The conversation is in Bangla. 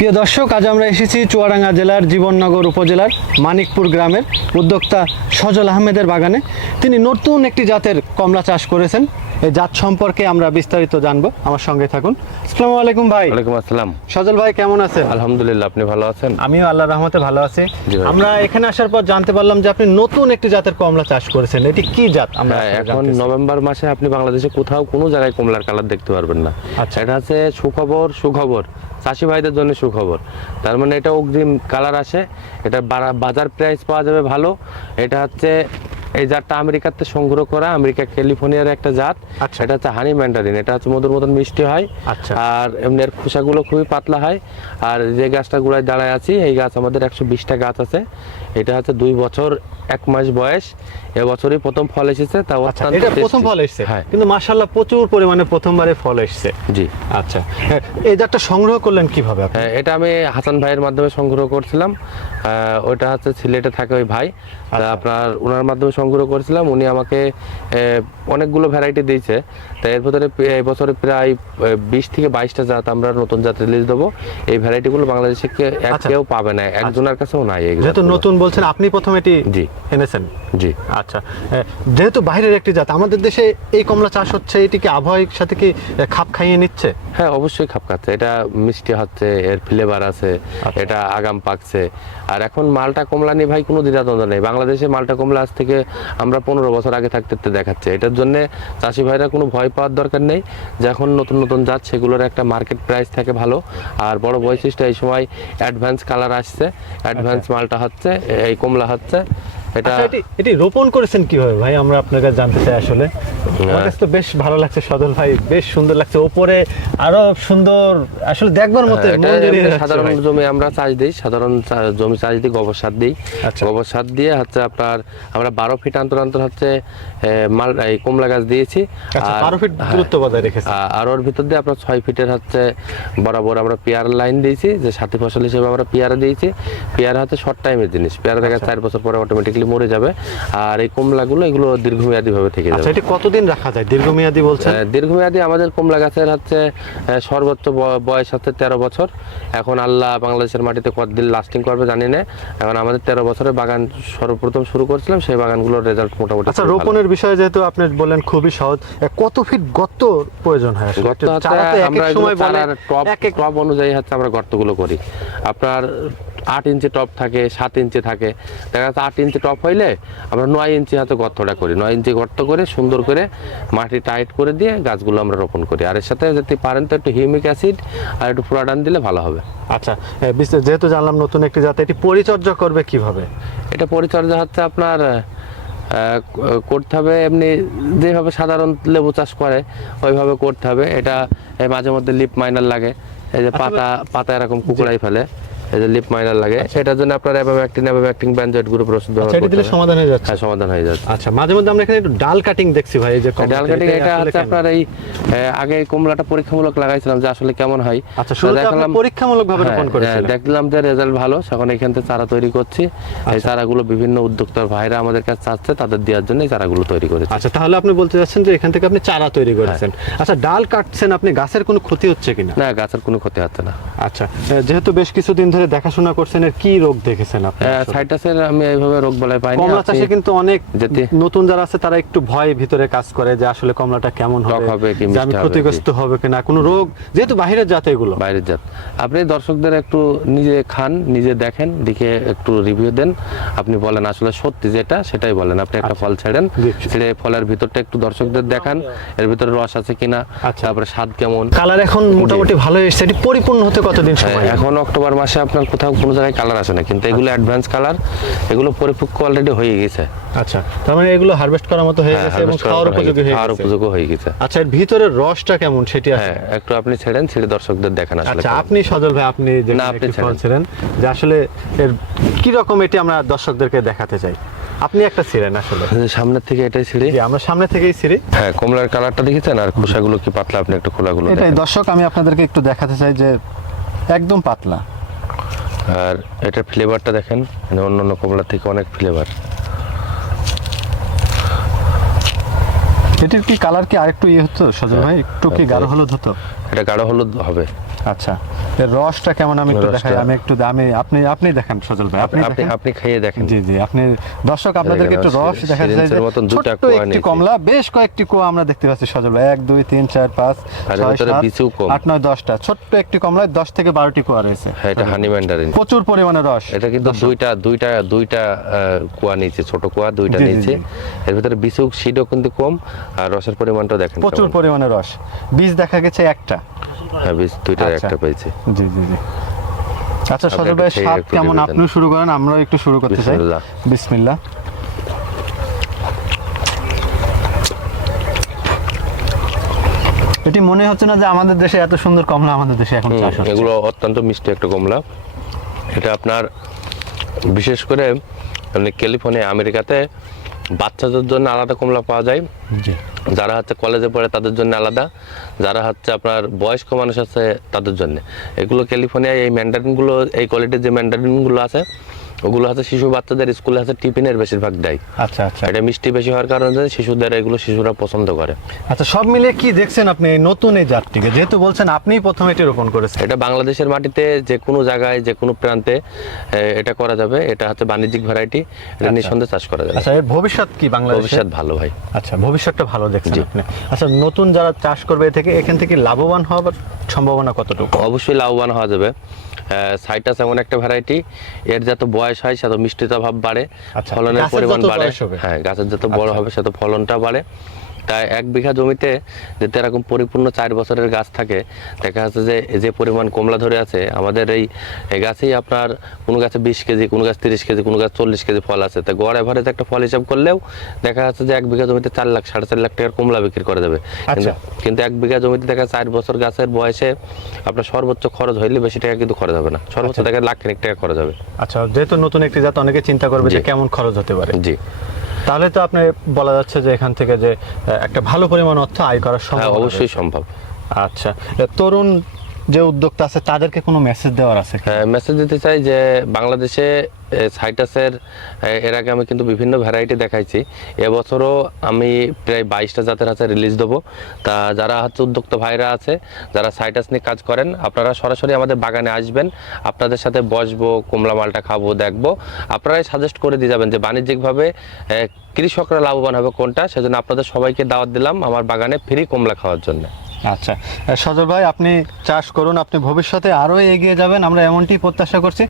প্রিয় দর্শক আজ আমরা এসেছি চুয়াডাঙ্গা জেলার জীবননগর উপজেলার মানিকপুর গ্রামের উদ্যোক্তা সজল আহমেদের বাগানে। তিনি নতুন একটি জাতের কমলা চাষ করেছেন। এই জাত সম্পর্কে আমরা বিস্তারিত জানব। আমার সঙ্গে থাকুন। আসসালামু আলাইকুম ভাই। ওয়ালাইকুম আসসালাম। সজল ভাই কেমন আছেন? আলহামদুলিল্লাহ আপনি ভালো আছেন? আমিও আল্লাহ রহমতে ভালো আছি। আমরা এখানে আসার পর জানতে পারলাম যে আপনি নতুন একটি জাতের কমলা চাষ করেছেন। এটি কি জাত? আমরা হ্যাঁ, এখন নভেম্বর মাসে আপনি বাংলাদেশে কোথাও কোনো জায়গায় কমলার কালার দেখতে পারবেন না। আচ্ছা। এটা হচ্ছে সুখবর সুখবর। চাষি ভাইদের জন্য সুখবর। তার মানে এটা অগ্রিম কালার আসে, এটা বাজার প্রাইস পাওয়া যাবে ভালো, এটা হচ্ছে এই জাতটা আমেরিকাতে সংগ্রহ করা আমেরিকা ক্যালিফোর্নিয়ার একটা জাত। আচ্ছা। এটা হচ্ছে হানি ম্যান্ডারিন এটা হচ্ছে মধুর মতন মিষ্টি হয়। আচ্ছা। আর এমনি এর খোসাগুলো খুবই পাতলা হয়। আর যে গাছটা গুড়ায় দাঁড়ায় আছি এই গাছ আমাদের একশো বিশটা গাছ আছে। এটা হচ্ছে দুই বছর এক মাস বয়স। এবছরই প্রথম ফল এসেছে তা আচ্ছা অত্যন্ত এটা প্রথম ফল এসেছে? হ্যাঁ। কিন্তু মাশাল্লাহ প্রচুর পরিমাণে প্রথমবারে ফল এসেছে। জি। আচ্ছা। হ্যাঁ, এই জাতটা সংগ্রহ করলেন কীভাবে আপনি? হ্যাঁ, এটা আমি হাসান ভাইয়ের মাধ্যমে সংগ্রহ করছিলাম। ওইটা হচ্ছে সিলেটে থাকে ওই ভাই। আচ্ছা। আপনার ওনার মাধ্যমে সংগ্রহ করেছিলাম উনি আমাকে অনেকগুলো ভ্যারাইটি দিয়েছে। তা এর ভিতরে এই বছরে প্রায় বিশ থেকে বাইশটা জাত আমরা নতুন জাত রিলিজ দেবো। এই ভ্যারাইটিগুলো বাংলাদেশে আচ্ছা। কেউ পাবে না একজনের কাছেও নাই যেহেতু নতুন বলছেন আপনি প্রথম এটি জি। এনেছেন? জি। আচ্ছা। যেহেতু বাইরের একটি জাত আমাদের দেশে এই কমলা চাষ হচ্ছে এটি কি আবহাওয়ার সাথে কি খাপ খাইয়ে নিচ্ছে? হ্যাঁ অবশ্যই খাপ খাচ্ছে। এটা মিষ্টি হচ্ছে এর ফ্লেভার আছে আচ্ছা। এটা আগাম পাকছে। আর এখন মালটা কমলা নিয়ে ভাই কোনো দ্বিধাদ্বন্দ্ব নেই। বাংলাদেশে মালটা কমলা আজ থেকে আমরা পনেরো বছর আগে থাকতে দেখাচ্ছে। এটার জন্য চাষি ভাইরা কোনো ভয় পাওয়ার দরকার নেই। যখন নতুন নতুন জাত সেগুলোর একটা মার্কেট প্রাইস থাকে ভালো। আর বড় বৈশিষ্ট্য এই সময় অ্যাডভান্স কালার আসছে। অ্যাডভান্স মালটা হচ্ছে এই কমলা হচ্ছে। এটা আচ্ছা এটি রোপণ করেছেন কীভাবে? ভাই আমরা আপনার কাছে জানতে চাই আসলে। আমার কাছে তো বেশ ভালো লাগছে সদল ভাই বেশ সুন্দর লাগছে। ওপরে আরও সুন্দর আসলে দেখবার মতো হ্যাঁ, সাধারণ জমি আমরা চাষ দিই সাধারণ জমি চাষ দিই গোবর সার দিই। আচ্ছা। গোবর সার দিয়ে হচ্ছে আপনার আমরা বারো ফিট অন্তর অন্তর হচ্ছে মাল এই কমলা গাছ দিয়েছি। আচ্ছা বারো ফিট হ্যাঁ, দূরত্ব বজায় রেখেছে আর ওর ভিতর দিয়ে আপনার ছয় ফিটের হচ্ছে বরাবর আমরা পেয়ার লাইন দিয়েছি যে সাথী ফসল হিসেবে আমরা পেয়ারা দিয়েছি। পেয়ারা হচ্ছে শর্ট টাইমের জিনিস। পেয়ারা দেখা। চার বছর পরে অটোমেটিকলি মরে যাবে। আর এই কমলাগুলো এগুলো দীর্ঘমেয়াদী ভাবে থেকে আচ্ছা যাবে। এটি কতদিন রাখা যায়? দীর্ঘমেয়াদী বলছেন? দীর্ঘমেয়াদী আমাদের কমলা গাছের হচ্ছে সর্বোচ্চ বয়স হচ্ছে তেরো বছর। এখন আল্লাহ বাংলাদেশের মাটিতে কতদিন লাস্টিং করবে জানি না। এখন আমাদের তেরো বছরের বাগান সর্বপ্রথম শুরু করেছিলাম সেই বাগানগুলোর রেজাল্ট মোটামুটি আচ্ছা রোপণের বিষয়ে যেহেতু আপনি বললেন খুবই সহজ কত ফিট গর্ত প্রয়োজন হয়? গর্ত আমরা সময় বলে টপ এক এক টপ অনুযায়ী হচ্ছে আমরা গর্তগুলো করি। আপনার আট ইঞ্চি টপ থাকে সাত ইঞ্চি থাকে। দেখা যাচ্ছে আট ইঞ্চি টপ হইলে আমরা নয় ইঞ্চি হাতে গর্তটা করি। নয় ইঞ্চি গর্ত করে সুন্দর করে মাটি টাইট করে দিয়ে গাছগুলো আমরা রোপণ করি। আর এর সাথে যদি পারেন তো একটু হিউমিক অ্যাসিড আর একটু ফ্লোরাডান দিলে ভালো হবে। আচ্ছা যেহেতু জানলাম নতুন একটি জাত এটি পরিচর্যা করবে কীভাবে? এটা পরিচর্যা হচ্ছে আপনার করতে হবে এমনি যেভাবে সাধারণ লেবু চাষ করে ওইভাবে করতে হবে। এটা মাঝে মধ্যে লিপ মাইনার লাগে। এই যে পাতা পাতা এরকম কুকুরাই ফেলে। এই যে লিপ মাইনার লাগে। সেটার জন্য আপনার অ্যাবাম্যাকটিন অ্যাবাম্যাকটিন ব্যানজয়েড ওষুধ ব্যবহার আচ্ছা করতে দিলে। সমাধান হয়ে যাচ্ছে। হ্যাঁ সমাধান হয়ে যাচ্ছে। আচ্ছা মাঝে মধ্যে আমরা এখানে একটু ডাল কাটিং দেখছি ভাই এই যে ডাল কাটিং এটা হচ্ছে আপনার এই আগে কমলাটা পরীক্ষামূলক লাগাইছিলাম যে আসলে কেমন হয়। আচ্ছা শুরুতে আপনি পরীক্ষামূলক ভাবে হ্যাঁ, রোপণ করেছিলেন। হ্যাঁ, দেখলাম যে রেজাল্ট ভালো এখন এখান থেকে চারা তৈরি করছি। এই আচ্ছা। চারাগুলো বিভিন্ন উদ্যোক্তার ভাইরা আমাদের কাছে চাচ্ছে তাদের দেওয়ার জন্য এই চারাগুলো তৈরি করেছি। আচ্ছা তাহলে আপনি বলতে চাচ্ছেন যে এখান থেকে আপনি চারা তৈরি করেছেন। আচ্ছা ডাল কাটছেন আপনি গাছের কোনো ক্ষতি হচ্ছে কিনা? না গাছের কোনো ক্ষতি হচ্ছে না। আচ্ছা যেহেতু বেশ কিছুদিন ধরে দেখাশোনা করছেন এর কি রোগ দেখেছেন আপনি? সাইটাসের আমি এইভাবে রোগ পাইনি। কমলা চাষে কিন্তু অনেক নতুন যারা আছে তারা একটু ভয় ভিতরে কাজ করে যে আসলে কমলাটা কেমন হবে যে আমি ক্ষতিগ্রস্ত হবে কিনা কোনো রোগ যেহেতু বাইরের জাত এগুলো। বাইরের জাত। আপনি দর্শকদের একটু নিজে খান নিজে দেখেন দেখে একটু রিভিউ দেন। আপনি বলেন আসলে সত্যি যেটা সেটাই বলেন। আপনি একটা ফল ছেড়েন ছেড়ে ফলের ভিতরটা একটু দর্শকদের দেখান এর ভিতরে রস আছে কিনা আচ্ছা। তারপরে স্বাদ কেমন। কালার এখন মোটামুটি ভালো এসেছে এটি পরিপূর্ণ হতে কতদিন সময় হ্যাঁ, এখন অক্টোবর মাসে আপনার কোথাও কোনো জায়গায় কালার আসে না কিন্তু এগুলো অ্যাডভান্স কালার এগুলো পরিপক্ক অলরেডি হয়ে গেছে। আচ্ছা তার মানে এগুলো হারভেস্ট করার মতো হয়ে হ্যাঁ, গেছে এবং খাওয়ার হয়ে উপযোগী গেছে, হয়ে খাওয়ার গেছে। উপযোগী হয়ে গেছে। আচ্ছা এর ভিতরের রসটা কেমন সেটি আছে? হ্যাঁ একটু আপনি ছেড়েন ছেড়ে দর্শকদের দেখান আসলে আচ্ছা আপনি সজল ভাই আপনি যে না, আপনি। ছিলেন যে আসলে এর কি রকম এটি আমরা দর্শকদেরকে দেখাতে চাই? আপনি একটা ছিলেন আসলে। যে সামনের থেকে এটাই ছিঁড়ি জি আমরা সামনে থেকেই ছিঁড়ি হ্যাঁ কমলার কালারটা দেখেছেন? আর খোসাগুলো কি পাতলা? আপনি একটু খোলাগুলো এটাই দর্শক আমি আপনাদেরকে একটু দেখাতে চাই যে একদম পাতলা। আর এটা ফ্লেভারটা দেখেন অন্য অন্য কমলার থেকে অনেক ফ্লেভার এটির কি কালার কি আরেকটু ইয়ে হতো সজল ভাই? একটু কি গাঢ় হলুদ হতো? এটা গাঢ় হলুদ হবে। আচ্ছা এর রসটা কেমন আমি একটু দেখাই আমি একটু আমি আপনি আপনি দেখান সজল ভাই আপনি আপনি আপনি খাইয়ে দেখেন। জি জি আপনি দর্শক আপনাদেরকে একটু রস দেখা যায় যে দুটা ছোট্ট কোয়া একটি কমলা বেশ কয়েকটি কোয়া আমরা দেখতে পাচ্ছি সজল ভাই। এক দুই তিন চার পাঁচ আর এর ছয় ভিতরে সাত বিচু কম। আট নয় দশটা। ছোট্ট একটি কমলায় দশ থেকে বারোটি কোয়া রয়েছে। হ্যাঁ এটা হানি ম্যান্ডারিন প্রচুর পরিমাণে রস। এটা কিন্তু দুইটা দুইটা দুইটা কুয়া নিচে ছোট কুয়া দুইটা নিচে এর ভিতরে বিসুক সিডও কিন্তু কম আর রসের পরিমাণটাও দেখেন প্রচুর পরিমাণে রস। বীজ দেখা গেছে একটা। হ্যাঁ বীজ দুইটা আচ্ছা। একটা পেয়েছে। জি জি জি। আচ্ছা সজল ভাই স্বাদ কেমন? দেখে আপনিও শুরু করেন আমরাও একটু শুরু করতে চাই। বিসমিল্লাহ। এটি মনে হচ্ছে না যে আমাদের দেশে এত সুন্দর কমলা আমাদের দেশে এখন চাষ হচ্ছে। এগুলো অত্যন্ত মিষ্টি একটা কমলা। এটা আপনার বিশেষ করে মানে ক্যালিফোর্নিয়া আমেরিকাতে বাচ্চাদের জন্য আলাদা কমলা পাওয়া যায়। যারা হচ্ছে কলেজে পড়ে তাদের জন্য আলাদা। যারা হচ্ছে আপনার বয়স্ক মানুষ আছে তাদের জন্য। এগুলো ক্যালিফোর্নিয়ায় এই ম্যান্ডারিনগুলো এই কোয়ালিটির যে ম্যান্ডারিনগুলো আছে ওগুলো হচ্ছে শিশু বাচ্চাদের স্কুলে হচ্ছে টিফিনের বেশিরভাগ দেয়। আচ্ছা আচ্ছা। এটা মিষ্টি বেশি হওয়ার কারণে শিশুদের এগুলো শিশুরা পছন্দ করে। আচ্ছা সব মিলিয়ে কি দেখছেন আপনি এই নতুন এই জাতটিকে? যেহেতু বলছেন আপনিই প্রথম এটি রোপণ করেছেন। এটা বাংলাদেশের মাটিতে যে কোনো জায়গায় যে কোনো প্রান্তে এটা করা যাবে। এটা হচ্ছে বাণিজ্যিক ভ্যারাইটি এটা নিঃসন্দেহে চাষ করা যাবে। আচ্ছা এর ভবিষ্যৎ কি বাংলাদেশ? ভবিষ্যৎ ভালো ভাই। আচ্ছা ভবিষ্যৎটা ভালো দেখছেন আপনি। আচ্ছা নতুন যারা চাষ করবে এ থেকে এখান থেকে লাভবান হওয়ার সম্ভাবনা কতটুকু? অবশ্যই লাভবান হওয়া যাবে। সাইটাস এমন একটা ভ্যারাইটি এর যত বয়স হয় সেত মিষ্টিতা ভাব বাড়ে। আচ্ছা, ফলনের পরিমাণ বাড়ে। হ্যাঁ গাছের যত বড় আচ্ছা। হবে সেত ফলনটা বাড়ে। তাই এক বিঘা জমিতে যদি এরকম পরিপূর্ণ চার বছরের গাছ থাকে দেখা যাচ্ছে যে যে পরিমাণ কমলা ধরে আছে আমাদের এই গাছেই আপনার কোনো গাছে বিশ কেজি কোনো গাছ তিরিশ কেজি কোনো গাছ চল্লিশ কেজি ফল আছে। তো গড় এভারেজ একটা ফল হিসাব করলেও দেখা যাচ্ছে যে এক বিঘা জমিতে চার লাখ সাড়ে চার লাখ টাকার কমলা বিক্রি করে যাবে। কিন্তু আচ্ছা। এক বিঘা জমিতে দেখা যায় চার বছর গাছের বয়সে আপনার সর্বোচ্চ খরচ হইলে বেশি টাকা কিন্তু খরচ হবে না। সর্বোচ্চ দেখা যায় লাখ খানিক টাকা খরচ হবে। আচ্ছা যেহেতু নতুন একটি জাত অনেকে চিন্তা করবে যে কেমন খরচ হতে পারে। জি। তাহলে তো আপনি বলা যাচ্ছে যে এখান থেকে যে একটা ভালো পরিমাণ অর্থ আয় করা হ্যাঁ সম্ভব অবশ্যই সম্ভব। আচ্ছা তরুণ যে উদ্যোক্তা আছে, তাদেরকে কোনো মেসেজ দেওয়ার আছে? মেসেজ দিতে চাই যে, বাংলাদেশে সাইটাসের এর আগে আমি কিন্তু বিভিন্ন ভ্যারাইটি দেখাইছি। এবছরও আমি প্রায় বাইশটা জাতের আছে রিলিজ দেবো। তা যারা হচ্ছে উদ্যোক্তা ভাইরা আছে, যারা সাইটাস নিয়ে কাজ করেন, আপনারা সরাসরি আমাদের বাগানে আসবেন। আপনাদের সাথে বসবো, কমলা মালটা খাব, দেখব। আপনারাই সাজেস্ট করে দিয়ে যাবেন যে, বাণিজ্যিকভাবে কৃষকরা লাভবান হবে কোনটা? সেজন্য আপনাদের সবাইকে দাওয়াত দিলাম আমার বাগানে ফ্রি কমলা খাওয়ার জন্য। আচ্ছা। সজল ভাই, আপনি চাষ করুন, আপনি ভবিষ্যতে আরও এগিয়ে যাবেন, আমরা এমনটি প্রত্যাশা করছি।